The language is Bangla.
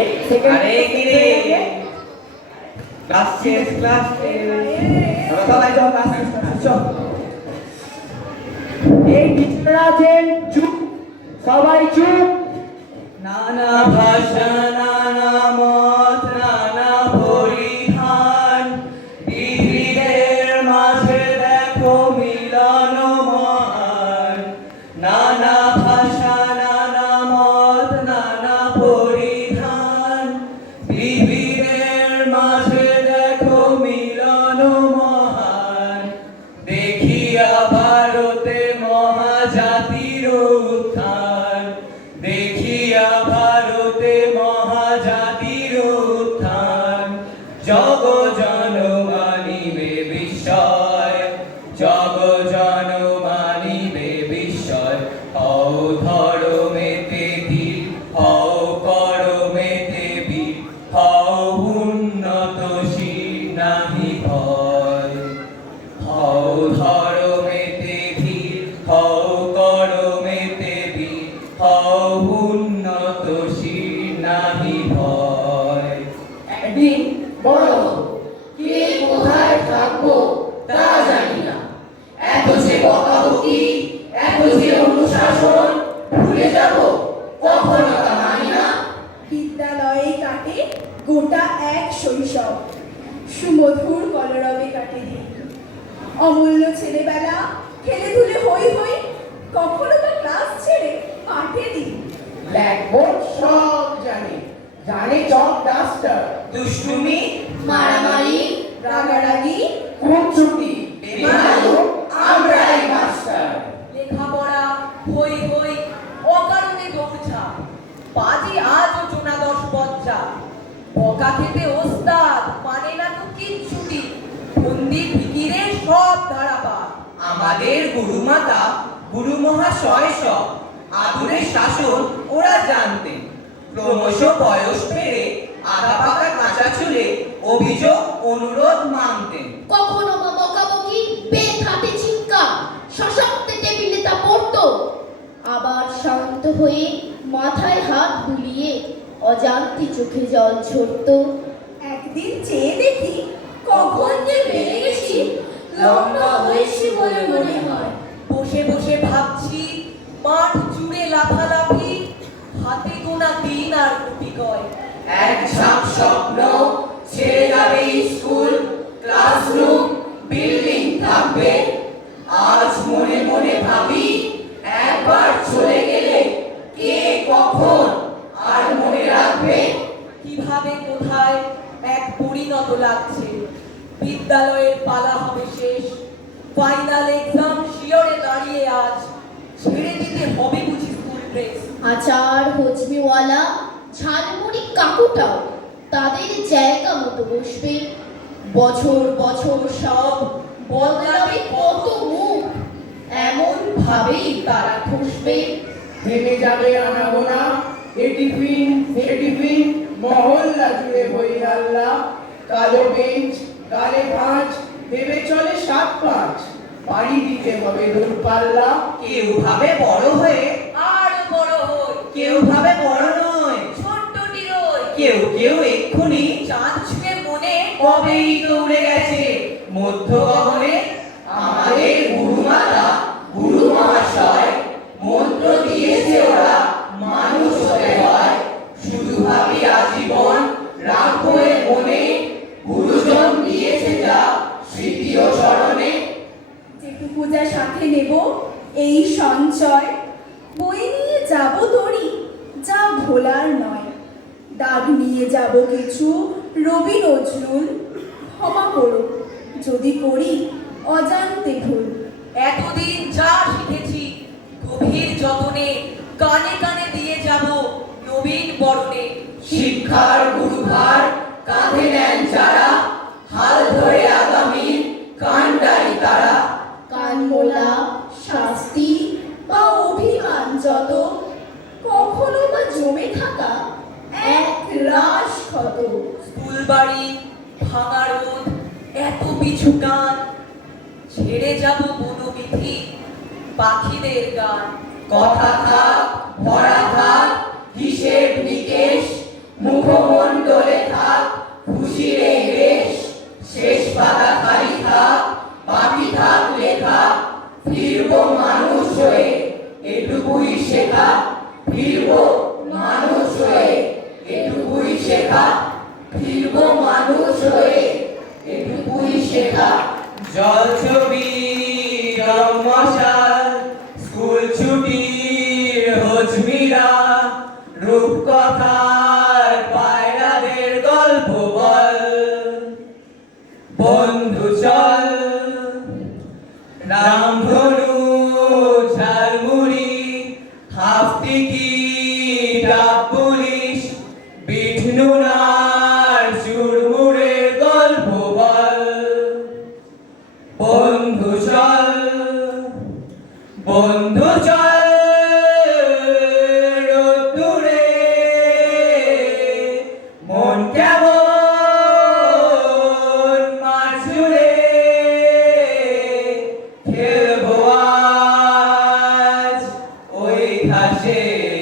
এই সেকেন্ড আরে কি রে? ক্লাস শেষ ক্লাস সবাই যাও ক্লাস চল। এই টিচাররা আছেন চুপ সবাই চুপ। নানা ভাষা নানা মত নানা পরিধান। বিবিধের মাঝে দেখো জগ জন মানিবে বিস্ময়, জগ জন মানিবে বিস্ময়। হও ধর্মেতে ধীর হও করমেতে বীর, হও উন্নতশীল নাহি ভয়। হও ধর্মেতে ধীর হও করমেতে বীর হও অমূল্য ছেলেবেলা খেলে ধুলে হই হই কখনো বা ক্লাস ছেড়ে মাঠে দিন ব্ল্যাকবোর্ড সব জানে। জানে চক ডাস্টার। দুষ্টুমি মারামারি রাগারাগি খুব ছুটি আমরাই মাস্টার লেখাপড়া হই হই অকারণে দৌড়ঝা বাজি আজও জোনা দশ বজ্জা। বকা খেতে ওস্তাদ আমাদের গুরুমাতা গুরু মহাশয় সব আদুরের শাসন ওরা জানতেন ক্রমশ বয়স বেড়ে আধা পাকা কাঁচা চুলে অভিযোগ অনুরোধ মানতেন কখনো বা বকাবকি বেত হাতে চিৎকার সশক্ত টেবিলে তা পড়তো। আবার শান্ত হয়ে মাথায় হাত বুলিয়ে অজান্তে চোখে জল ঝরতো একদিন চেয়ে দেখি কখন যে বেড়ে গেছি। লম্বা হয়েছি বলে মনে হয়। বসে বসে ভাবছি মাঠ জুড়ে লাফালাফি হাতে গোনা দিন আর গুটি কয়। এক ঝাঁক স্বপ্ন ছেড়ে যাবে স্কুল ক্লাসরুম বিল্ডিং থাকবে। আজ মনে মনে ভাবি একবার চলে গেলে কে কখন আর মনে রাখবে কীভাবে কোথায় এক পরিণত লাগছে বিদ্যালয়ের পালা হবে শেষ। ফাইনাল এক্সাম শিওরে দাঁড়িয়ে আজ। ছেড়ে দিতে হবে বুঝি স্কুল ড্রেস আচার হজমিওয়ালা ঝালমুড়ি কাকুটাও তাদের জায়গা মতো বসবে। বছর বছর সব বদলাবে কত মুখ এমন ভাবেই তারা খুশবে থেমে যাবে আনাগোনা এ টিফিন টিফিন মহল্লা জুড়ে হই আল্লাহ কালো বেঞ্চ কালে পাঁচ ভেবে চলে সাত পাঁচ। বাড়ি দিতে হবে দূরপাল্লা কেউ ভাবে বড় হয়ে আর বড় হই। কেউ ভাবে বড় নয়। ছোট্টটি রই। কেউ কেউ এক্ষুনি চাঁদ ছুঁয়ে মনে কবেই দৌড়ে গেছে। মধ্য গগনে যা সাথে নেব এই সঞ্চয়। বই নিয়ে যাব তরি যা ভোলার নয়। দাগ নিয়ে যাব কিছু রবি নজরুল। ক্ষমা করো যদি করি অজান্তে ভুল। এতদিন যা শিখেছি গভীর যতনে কানে কানে দিয়ে যাব নবীন বরণে। শিক্ষার গুরুভার কাঁধে নেন যারা বাড়ি ভাঙা রোদ, এত পিছু গান ছেড়ে যাব বনবিধি, পাখিদের গান। কথা থাক, ভরা থাক, হিসেব নিকেশ, মুখমণ্ডলে থাক, খুশির রেশ শেষ পাতা খালি থাক, বাকি থাক লেখা। ফিরব মানুষ হয়ে, এটুকুই শেখা। ফিরব মানুষ হয়ে, এটুকুই শেখা। ফিরবো মানুষ হয়ে এটুকুই শেখা। জল ছবি মশাল স্কুল ছুটি হজমিরা রূপকথার পায়রাদের গল্প বল। বন্ধু Hashem.